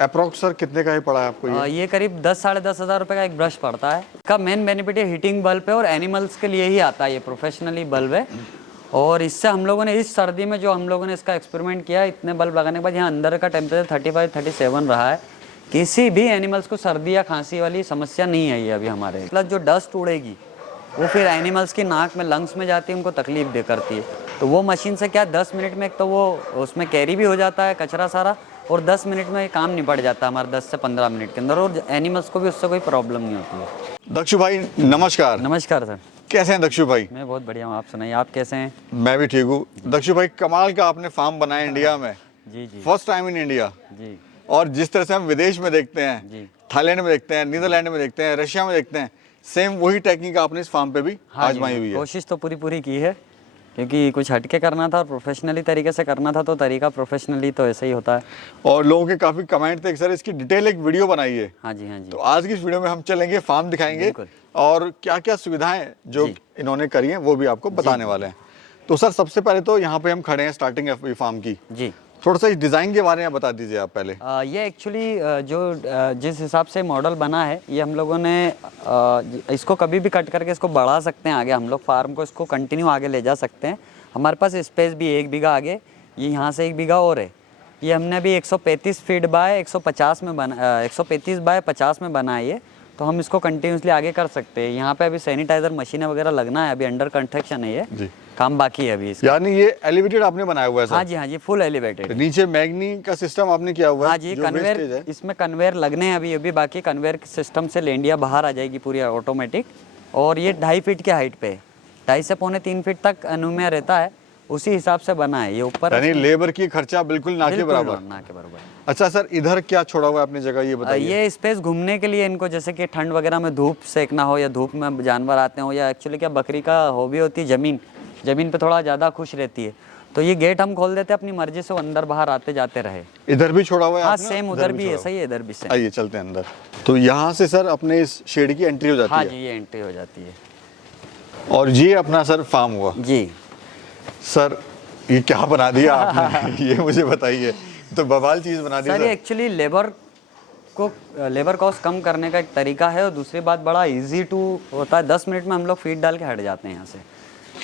Approx sir कितने का ही पड़ा है आपको ये? ये करीब 10 साढ़े 10 हज़ार रुपये का एक ब्रश पड़ता है। इसका मेन बेनिफिट है हीटिंग बल्ब है और एनिमल्स के लिए ही आता है, ये प्रोफेशनली बल्ब है। और इससे हम लोगों ने इस सर्दी में जो हम लोगों ने इसका एक्सपेरिमेंट किया, इतने बल्ब लगाने के बाद यहाँ अंदर का टेम्परेचर 35-37 रहा है। किसी भी एनिमल्स को सर्दी या खांसी वाली समस्या नहीं आई है अभी हमारे। प्लस जो डस्ट उड़ेगी वो फिर एनिमल्स की नाक में, लंग्स में जाती है, उनको तकलीफ दे करती है। तो वो मशीन से क्या 10 मिनट में एक तो वो उसमें कैरी भी हो जाता है कचरा सारा, और 10 मिनट में काम निपट जाता है हमारा, 10 से 15 मिनट के अंदर, और एनिमल्स को भी उससे कोई प्रॉब्लम नहीं होती है। दक्षु भाई नमस्कार। नमस्कार सर। कैसे हैं दक्षु भाई? मैं बहुत बढ़िया हूँ, आप सुनाइए, आप कैसे हैं? मैं भी ठीक हूँ। दक्षु भाई कमाल का आपने फार्म बनाया इंडिया में। जी जी फर्स्ट टाइम इन इंडिया। जी और जिस तरह से हम विदेश में देखते हैं, जी। थाईलैंड में देखते हैं, नीदरलैंड में देखते हैं, रशिया में देखते हैं, सेम वही टेक्निक आपने इस फार्म पे भी आजमाई हुई है। कोशिश तो पूरी की है, क्योंकि कुछ हटके करना था और प्रोफेशनली तरीके से करना था, तो तरीका प्रोफेशनली तो ऐसे ही होता है। और लोगों के काफी कमेंट थे कि सर इसकी डिटेल एक वीडियो बनाई है। हाँ जी हाँ जी। तो आज की इस वीडियो में हम चलेंगे, फार्म दिखाएंगे और क्या क्या सुविधाएं जो इन्होंने करी हैं वो भी आपको बताने वाले हैं। तो सर सबसे पहले तो यहाँ पे हम खड़े हैं स्टार्टिंग फार्म की जी। थोड़ा सा इस डिज़ाइन के बारे में बता दीजिए आप पहले। ये एक्चुअली जिस हिसाब से मॉडल बना है, ये हम लोगों ने इसको कभी भी कट करके इसको बढ़ा सकते हैं आगे, हम लोग फार्म को इसको कंटिन्यू आगे ले जा सकते हैं। हमारे पास स्पेस भी 1 बीघा आगे, ये यहाँ से 1 बीघा और है। ये हमने अभी 135 फीट बाय 150 में बना 135 बाय 50 में बना है ये, तो हम इसको कंटिन्यूसली आगे कर सकते हैं। यहाँ पे अभी सैनिटाइजर मशीनें वगैरह लगना है, अभी अंडर कंस्ट्रक्शन है ये जी। काम बाकी है अभी इसका। यानी ये एलिवेटेड आपने बनाया हुआ है सर? हाँ जी, फुल एलिवेटेड। नीचे मैग्नी का सिस्टम आपने किया हुआ है? हाँ जी, कन्वेयर, इसमें कन्वेयर लगने हैं अभी बाकी। कन्वेयर सिस्टम से लेंडिया बाहर आ जाएगी पूरी ऑटोमेटिक। और ये 2.5 फीट की हाइट पे, 2.5 से 3.25 फीट तक अनुमेय रहता है, उसी हिसाब से बना है ये ऊपर। यानी लेबर की खर्चा बिल्कुल ना के बराबर। अच्छा सर, इधर क्या छोड़ा हुआ है अपनी जगह, ये बताइए। ये स्पेस घूमने के लिए इनको, जैसे कि ठंड वगैरह में धूप सेकना हो या धूप में जानवर आते हो, या एक्चुअली क्या बकरी का हॉबी होती है जमीन पे थोड़ा ज़्यादा खुश रहती है, तो ये गेट हम खोल देते हैं अपनी मर्जी से, वो अंदर बाहर आते जाते रहे। इधर भी छोड़ा हुआ है? हाँ सेम, उधर भी ऐसा ही है, इधर भी सेम। आइए चलते हैं अंदर। तो यहाँ से सर अपने इस शेड की एंट्री हो जाती है? हाँ जी, ये एंट्री हो जाती है। और ये अपना सर फार्म हुआ जी। सर ये क्या बना दिया आपने? ये मुझे बताइए, तो बवाल चीज़ बना दी सर। ये एक्चुअली लेबर कॉस्ट कम करने का एक तरीका है, और दूसरी बात बड़ा इजी टू होता है। 10 मिनट में हम लोग फीड डाल के हट जाते हैं यहाँ से।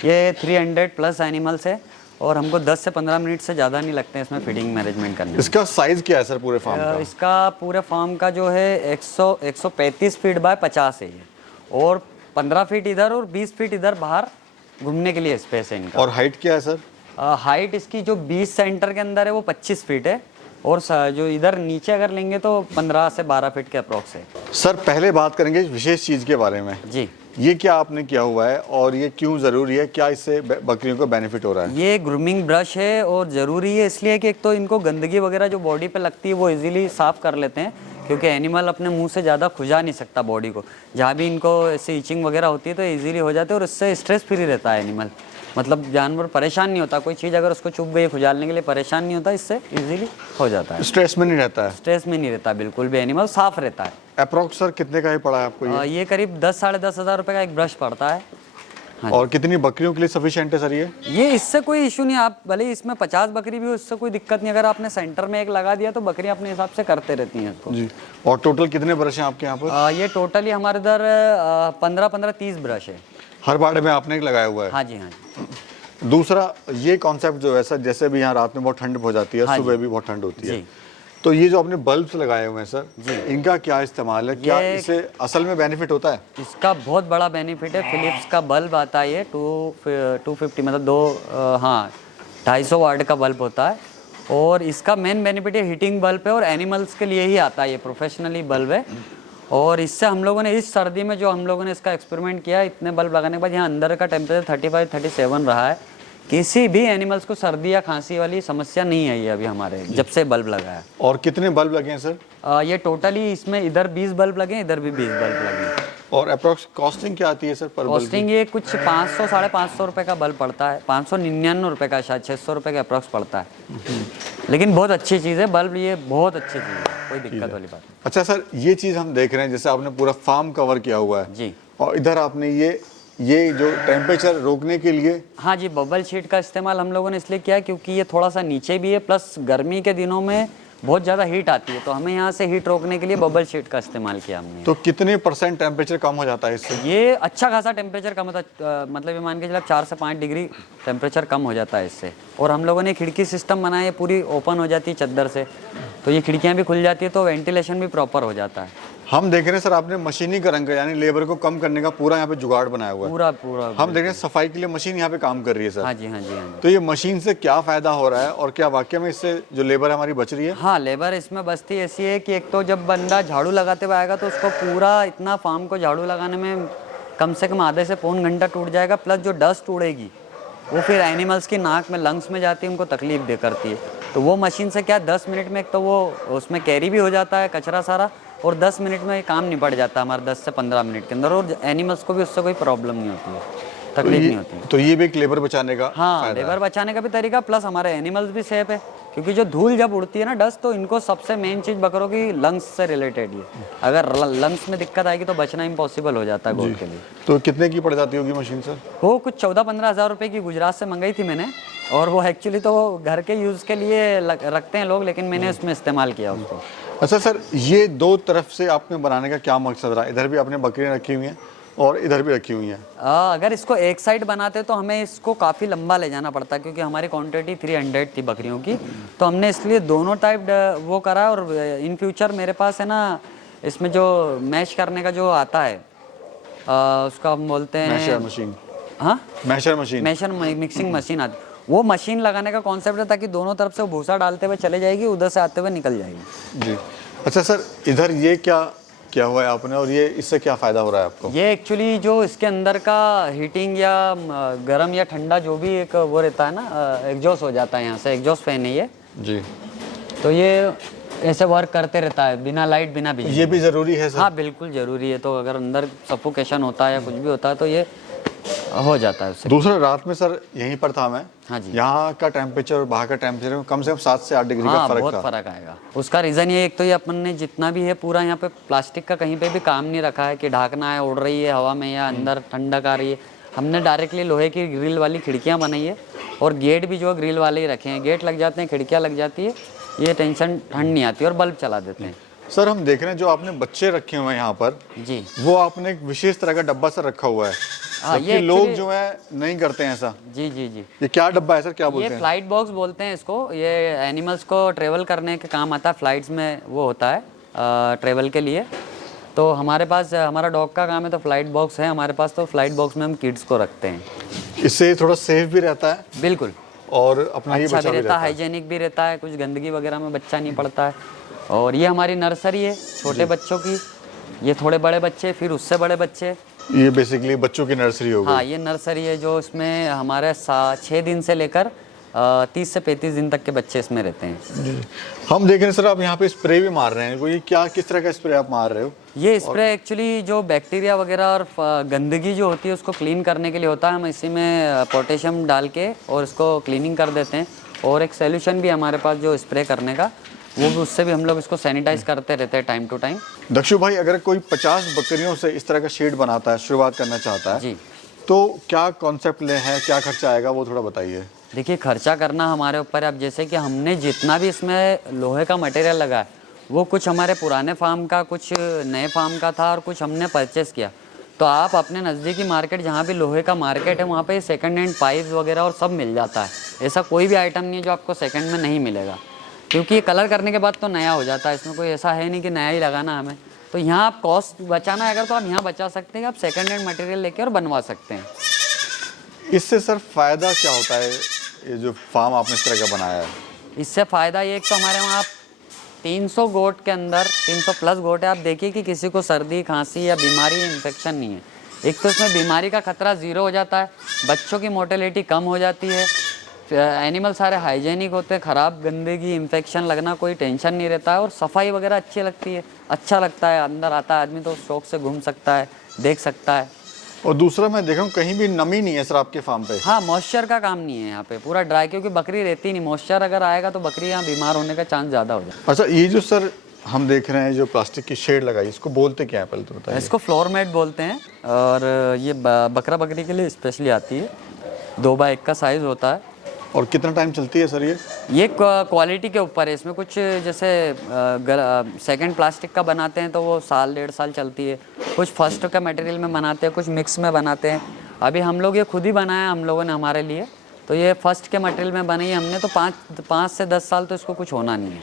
ये 300 प्लस एनिमल्स है, और हमको 10 से 15 मिनट से ज़्यादा नहीं लगते हैं इसमें फीडिंग मैनेजमेंट करने में। इसका साइज़ क्या है सर पूरे फार्म का? इसका पूरे फार्म का जो है 135 फीट बाय 50 है ये, और 15 फीट इधर और 20 फीट इधर बाहर घूमने के लिए स्पेस है इनका। और हाइट क्या है सर? हाइट इसकी जो 20 सेंटर के अंदर है वो 25 फीट है, और जो इधर नीचे अगर लेंगे तो 15 से 12 फीट के अप्रोक्स है। सर पहले बात करेंगे इस विशेष चीज़ के बारे में जी। ये क्या आपने किया हुआ है और ये क्यों ज़रूरी है? क्या इससे बकरियों को बेनिफिट हो रहा है? ये ग्रूमिंग ब्रश है, और ज़रूरी है इसलिए कि एक तो इनको गंदगी वगैरह जो बॉडी पे लगती है वो इजीली साफ़ कर लेते हैं, क्योंकि एनिमल अपने मुंह से ज़्यादा खुजा नहीं सकता बॉडी को। जहाँ भी इनको ऐसे इचिंग वगैरह होती है तो इजीली हो जाते हैं, और इससे स्ट्रेस फ्री रहता है एनिमल। मतलब जानवर परेशान नहीं होता, कोई चीज़ अगर उसको चुभ गई खुजालने के लिए परेशान नहीं होता, इससे इजीली हो जाता है। स्ट्रेस में नहीं रहता है? स्ट्रेस में नहीं रहता बिल्कुल भी, एनिमल साफ रहता है। अप्रोक्स सर कितने का ही पड़ा है आपको ये? ये करीब 10 साढ़े 10 हज़ार रुपये का एक ब्रश पड़ता है। हाँ। और कितनी बकरियों के लिए सफिशिएंट है सर ये? इससे कोई इशू नहीं, आप भले ही इसमें 50 बकरी भी हो, इससे कोई दिक्कत नहीं। अगर आपने सेंटर में एक लगा दिया तो बकरियां अपने हिसाब से करते रहती हैं इसको जी। और टोटल कितने ब्रश हैं आपके यहाँ पर? ये टोटली हमारे इधर 15-15-30 ब्रश है। हर बाड़े में आपने एक लगाया हुआ है? हाँ जी हाँ जी। दूसरा ये कॉन्सेप्ट जो है सर, जैसे भी यहाँ रात में बहुत ठंड हो जाती है, हाँ सुबह भी बहुत ठंड होती है, तो ये जो आपने बल्ब्स लगाए हुए हैं सर जी, इनका क्या इस्तेमाल है? क्या इससे असल में बेनिफिट होता है? इसका बहुत बड़ा बेनिफिट है। फिलिप्स का बल्ब आता है ये 250, मतलब 250 वाट का बल्ब होता है, और इसका मेन बेनिफिट है हीटिंग बल्ब है, और एनिमल्स के लिए ही आता है, ये प्रोफेशनली बल्ब है। और इससे हम लोगों ने इस सर्दी में जो हम लोगों ने इसका एक्सपेरिमेंट किया, इतने बल्ब लगाने के बाद यहाँ अंदर का टेम्परेचर 35-37 रहा है। किसी भी एनिमल्स को सर्दी या खांसी वाली समस्या नहीं आई है अभी हमारे, जब से बल्ब लगाया। और कितने बल्ब लगे हैं सर? ये टोटली इसमें इधर 20 बल्ब लगे हैं, इधर भी 20 बल्ब लगे हैं। और अप्रोक्स कॉस्टिंग क्या आती है सर पर बल्ब? कॉस्टिंग ये कुछ 500-550 रुपये का बल्ब पड़ता है, 599 रुपये का, शायद 600 रुपये के अप्रोक्स पड़ता है। लेकिन बहुत अच्छी चीज़ है बल्ब, ये बहुत अच्छी चीज़ है, कोई दिक्कत वाली बात नहीं। अच्छा सर, ये चीज़ हम देख रहे हैं, जैसे आपने पूरा फार्म कवर किया हुआ है जी, और इधर आपने ये जो टेम्परेचर रोकने के लिए, हाँ जी, बबल शीट का इस्तेमाल हम लोगों ने इसलिए किया क्योंकि ये थोड़ा सा नीचे भी है, प्लस गर्मी के दिनों में बहुत ज़्यादा हीट आती है, तो हमें यहाँ से हीट रोकने के लिए बबल शीट का इस्तेमाल किया हमने। तो कितने % टेम्परेचर कम हो जाता है इससे? ये अच्छा खासा टेम्परेचर कम होता है, मतलब ये मान के चलो 4 से 5 डिग्री टेम्परेचर कम हो जाता है इससे। और हम लोगों ने खिड़की सिस्टम बनाया है, पूरी ओपन हो जाती है चद्दर से, तो ये खिड़कियाँ भी खुल जाती है, तो वेंटिलेशन भी प्रॉपर हो जाता है। हम देख रहे हैं सर आपने मशीनीकरण का यानी लेबर को कम करने का पूरा यहाँ पे जुगाड़ बनाया हुआ है। पूरा पूरा हम देख रहे हैं सफाई के लिए मशीन यहाँ पे काम कर रही है सर। हाँ जी, हाँ जी, हाँ जी। तो ये मशीन से क्या फायदा हो रहा है और क्या वाकई में इससे जो लेबर है हमारी बच रही है? हाँ, लेबर इसमें बचती ऐसी है कि एक तो जब बंदा झाड़ू लगाते हुए आएगा तो उसको पूरा इतना फार्म को झाड़ू लगाने में कम से कम आधे से पौन घंटा टूट जाएगा, प्लस जो डस्ट उड़ेगी वो फिर एनिमल्स की नाक में, लंग्स में जाती है, उनको तकलीफ दे करती है। तो वो मशीन से क्या 10 मिनट में एक तो वो उसमें कैरी भी हो जाता है कचरा सारा, और 10 मिनट में काम निपट जाता है हमारा, 10 से 15 मिनट के अंदर, और एनिमल्स को भी उससे कोई प्रॉब्लम नहीं होती है, तकलीफ नहीं होती है। तो ये भी एक लेबर बचाने का हाँ, फायदा लेबर बचाने का भी तरीका, प्लस हमारे एनिमल्स भी सेफ है, क्योंकि जो धूल जब उड़ती है ना, डस्ट, तो इनको सबसे मेन चीज़ बकरों की लंग्स से रिलेटेड है। अगर लंग्स में दिक्कत आएगी तो बचना इम्पॉसिबल हो जाता है गोट के लिए। तो कितने की पड़ जाती होगी मशीन सर? वो कुछ 14-15 हज़ार रुपये की गुजरात से मंगाई थी मैंने, और वो एक्चुअली तो घर के यूज़ के लिए रखते हैं लोग, लेकिन मैंने उसमें इस्तेमाल किया उसको। अच्छा सर, ये दो तरफ से आपने बनाने का क्या मकसद रहा? इधर भी आपने बकरियाँ रखी हुई हैं और इधर भी रखी हुई हैं। अगर इसको एक साइड बनाते तो हमें इसको काफ़ी लंबा ले जाना पड़ता, क्योंकि हमारी क्वांटिटी 300 थी बकरियों की, तो हमने इसलिए दोनों टाइप वो करा। और इन फ्यूचर मेरे पास है ना, इसमें जो मैश करने का जो आता है, उसका हम बोलते हैं मैशर मशीन। हाँ, masher machine, masher mixing machine आती, वो मशीन लगाने का कॉन्सेप्ट है, ताकि दोनों तरफ से वो भूसा डालते हुए चले जाएगी, उधर से आते हुए निकल जाएगी। जी। अच्छा सर, इधर ये क्या हुआ है आपने, और ये इससे क्या फ़ायदा हो रहा है आपको? ये एक्चुअली जो इसके अंदर का हीटिंग या गर्म या ठंडा जो भी एक वो रहता है ना, एग्जॉस्ट हो जाता है, यहाँ से एग्जॉस्ट फैन है ये जी। तो ये ऐसे वर्क करते रहता है बिना लाइट बिना बिजली। ये भी ज़रूरी है सर? हाँ, बिल्कुल ज़रूरी है। तो अगर अंदर सफोकेशन होता है या कुछ भी होता है तो ये हो जाता है उससे। दूसरा, रात में सर यहीं पर था मैं। हाँ जी। यहाँ का टेम्परेचर और बाहर का टेम्परेचर कम से कम 7 से 8 डिग्री का हाँ, फर्क बहुत था। फर्क आएगा। उसका रीज़न ये, एक तो ये अपन ने जितना भी है पूरा यहाँ पे प्लास्टिक का कहीं पे भी काम नहीं रखा है कि ढाकना है, उड़ रही है हवा में या अंदर ठंडक आ रही है। हमने डायरेक्टली लोहे की ग्रिल वाली खिड़कियाँ बनाई है, और गेट भी जो ग्रिल वाले ही रखे हैं। गेट लग जाते हैं, खिड़कियाँ लग जाती है, ये टेंशन ठंड नहीं आती, और बल्ब चला देते हैं। सर हम देख रहे हैं जो आपने बच्चे रखे हुए हैं यहाँ पर जी, वो आपने एक विशेष तरह का डब्बा सर रखा हुआ है। हाँ, ये लोग जो है नहीं करते हैं ऐसा। जी जी जी। ये क्या डब्बा है सर, क्या बोलते ये हैं? फ्लाइट बॉक्स बोलते हैं इसको। ये एनिमल्स को ट्रेवल करने के काम आता है, फ्लाइट्स में वो होता है ट्रेवल के लिए। तो हमारे पास, हमारा डॉग का काम है तो फ्लाइट बॉक्स है हमारे पास, तो फ्लाइट बॉक्स में हम किड्स को रखते हैं। इससे थोड़ा सेफ भी रहता है बिल्कुल, और अपना ही अच्छा बचा भी भी रहता है, रहता है। हाइजेनिक भी रहता है, कुछ गंदगी वगैरह में बच्चा नहीं पड़ता है। और ये हमारी नर्सरी है छोटे बच्चों की। ये थोड़े बड़े बच्चे, फिर उससे बड़े बच्चे। ये बेसिकली बच्चों की नर्सरी हो गई। हाँ, ये नर्सरी है जो इसमें हमारे 6 दिन से लेकर 30 से 35 दिन तक के बच्चे इसमें रहते हैं। जी। हम देख रहे हैं सर आप यहाँ पे स्प्रे भी मार रहे हैं। कोई क्या, किस तरह का स्प्रे आप मार रहे हो? ये स्प्रे एक्चुअली जो बैक्टीरिया वगैरह और गंदगी जो होती है उसको क्लीन करने के लिए होता है। हम इसी में पोटेशियम डाल के और इसको क्लीनिंग कर देते हैं। और एक सोल्यूशन भी हमारे पास जो स्प्रे करने का, वो भी, उससे भी हम लोग इसको सैनिटाइज करते रहते हैं टाइम टू टाइम। दक्षु भाई, अगर कोई 50 बकरियों से इस तरह का शेड बनाता है, शुरुआत करना चाहता है जी, तो क्या कॉन्सेप्ट ले है, क्या खर्चा आएगा, वो थोड़ा बताइए। देखिए खर्चा करना हमारे ऊपर है। अब जैसे कि हमने जितना भी इसमें लोहे का मटेरियल लगा है, वो कुछ हमारे पुराने फार्म का, कुछ नए फार्म का था, और कुछ हमने परचेस किया। तो आप अपने नज़दीकी मार्केट, जहाँ भी लोहे का मार्केट है, वहाँ पे सेकंड हैंड पाइप वगैरह और सब मिल जाता है। ऐसा कोई भी आइटम नहीं है जो आपको सेकंड में नहीं मिलेगा, क्योंकि ये कलर करने के बाद तो नया हो जाता है। इसमें कोई ऐसा है नहीं कि नया ही लगाना हमें। तो यहाँ आप कॉस्ट बचाना है अगर, तो आप यहाँ बचा सकते हैं। आप सेकंड हैंड मटेरियल लेके और बनवा सकते हैं। इससे सर फ़ायदा क्या होता है, ये जो फार्म आपने इस तरह का बनाया है? इससे फ़ायदा ये, एक तो हमारे वहाँ 300 गोट के अंदर 300 प्लस गोट है। आप देखिए कि किसी को सर्दी, खांसी या बीमारी, इन्फेक्शन नहीं है। एक तो इसमें बीमारी का खतरा ज़ीरो हो जाता है, बच्चों की मोर्टेलिटी कम हो जाती है, एनिमल सारे हाइजेनिक होते हैं, ख़राब, गंदगी, इन्फेक्शन लगना कोई टेंशन नहीं रहता है, और सफाई वगैरह अच्छी लगती है, अच्छा लगता है। अंदर आता है आदमी तो शौक से घूम सकता है, देख सकता है। और दूसरा मैं देख रहा हूँ कहीं भी नमी नहीं है सर आपके फार्म पे। हाँ, मॉइस्चर का काम नहीं है यहाँ पे, पूरा ड्राई, क्योंकि बकरी रहती नहीं। मॉइस्चर अगर आएगा तो बकरी यहाँ बीमार होने का चांस ज़्यादा हो जाता है। अच्छा, ये जो सर हम देख रहे हैं जो प्लास्टिक की शेड लगाई, इसको बोलते क्या है पहले तो बताइए। इसको फ्लोर मैट बोलते हैं, और ये बकरा बकरी के लिए स्पेशली आती है। 2x1 का साइज़ होता है, और कितना टाइम चलती है सर ये क्वालिटी के ऊपर है। इसमें कुछ जैसे सेकंड प्लास्टिक का बनाते हैं तो वो साल 1.5 साल चलती है। कुछ फर्स्ट का मटेरियल में बनाते हैं, कुछ मिक्स में बनाते हैं। अभी हम लोग ये खुद ही बनाया हम लोगों ने हमारे लिए, तो ये फर्स्ट के मटेरियल में बनाई हमने, तो 5 से 10 साल तो इसको कुछ होना नहीं है।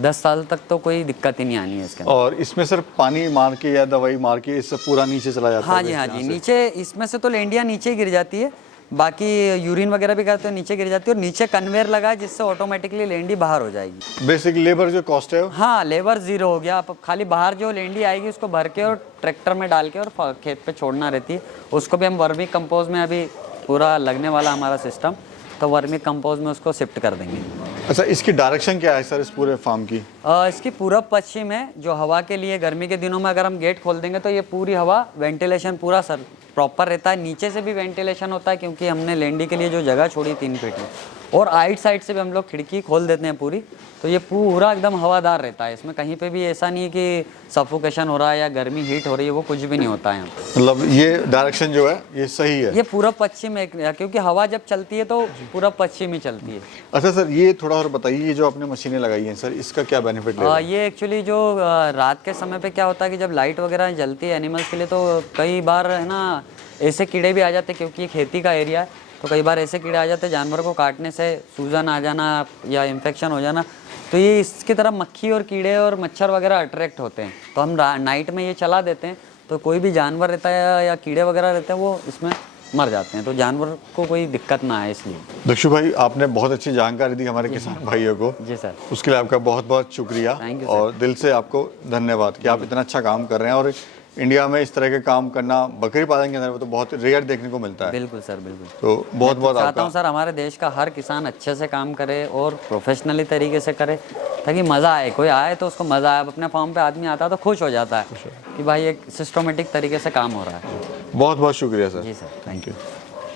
10 साल तक तो कोई दिक्कत ही नहीं आनी है इसके अंदर। और इसमें सर पानी मार के या दवाई मार के इससे पूरा नीचे चला जाता है? हाँ जी, हाँ जी, नीचे इसमें से तो लेंडिया नीचे गिर जाती है, बाकी यूरिन वगैरह भी करते हो नीचे गिर जाती है, और नीचे कन्वेयर लगा है जिससे ऑटोमेटिकली लेंडी बाहर हो जाएगी। बेसिक लेबर जो कॉस्ट है हाँ, लेबर 0 हो गया। आप खाली बाहर जो लेंडी आएगी उसको भर के और ट्रैक्टर में डाल के और खेत पे छोड़ना रहती है। उसको भी हम वर्मी कंपोज में अभी पूरा लगने वाला हमारा सिस्टम, तो वर्मी कंपोज में उसको शिफ्ट कर देंगे। अच्छा, इसकी डायरेक्शन क्या है सर इस पूरे फार्म की? इसकी पूरब पश्चिम है, जो हवा के लिए गर्मी के दिनों में अगर हम गेट खोल देंगे तो ये पूरी हवा वेंटिलेशन पूरा सर प्रॉपर रहता है। नीचे से भी वेंटिलेशन होता है क्योंकि हमने लेंडी के लिए जो जगह छोड़ी 3 फीट में, और आइट साइड से भी हम लोग खिड़की खोल देते हैं पूरी, तो ये पूरा एकदम हवादार रहता है। इसमें कहीं पे भी ऐसा नहीं है कि सफोकेशन हो रहा है या गर्मी हीट हो रही है, वो कुछ भी नहीं होता है यहाँ पे। मतलब ये डायरेक्शन जो है ये सही है? ये पूरब पश्चिम है क्योंकि हवा जब चलती है तो पूरब पश्चिम ही चलती है। अच्छा सर, ये थोड़ा और बताइए, ये जो आपने मशीनें लगाई हैं सर, इसका क्या बेनिफिट है? ये एक्चुअली जो रात के समय पे क्या होता है कि जब लाइट वगैरह जलती है एनिमल्स के लिए, तो कई बार है ना ऐसे कीड़े भी आ जाते हैं, क्योंकि ये खेती का एरिया है, तो कई बार ऐसे कीड़े आ जाते हैं जानवर को काटने से सूजन आ जाना या इन्फेक्शन हो जाना, तो ये इसकी तरफ मक्खी और कीड़े और मच्छर वगैरह अट्रैक्ट होते हैं। तो हम नाइट में ये चला देते हैं, तो कोई भी जानवर रहता है या कीड़े वगैरह रहते हैं वो इसमें मर जाते हैं, तो जानवर को कोई दिक्कत ना आए इसलिए। दक्षु भाई, आपने बहुत अच्छी जानकारी दी हमारे किसान भाइयों को। जी सर। उसके लिए आपका बहुत बहुत शुक्रिया और दिल से आपको धन्यवाद कि आप इतना अच्छा काम कर रहे हैं। और इंडिया में इस तरह के काम करना बकरी पालन के अंदर तो बहुत रेयर देखने को मिलता है। बिल्कुल सर, बिल्कुल। तो बहुत बहुत चाहता हूँ सर हमारे देश का हर किसान अच्छे से काम करे और प्रोफेशनली तरीके से करे, ताकि मज़ा आए। कोई आए तो उसको मज़ा आए। अपने फार्म पे आदमी आता है तो खुश हो जाता है कि भाई एक सिस्टमेटिक तरीके से काम हो रहा है। बहुत बहुत शुक्रिया सर। जी सर, थैंक यू।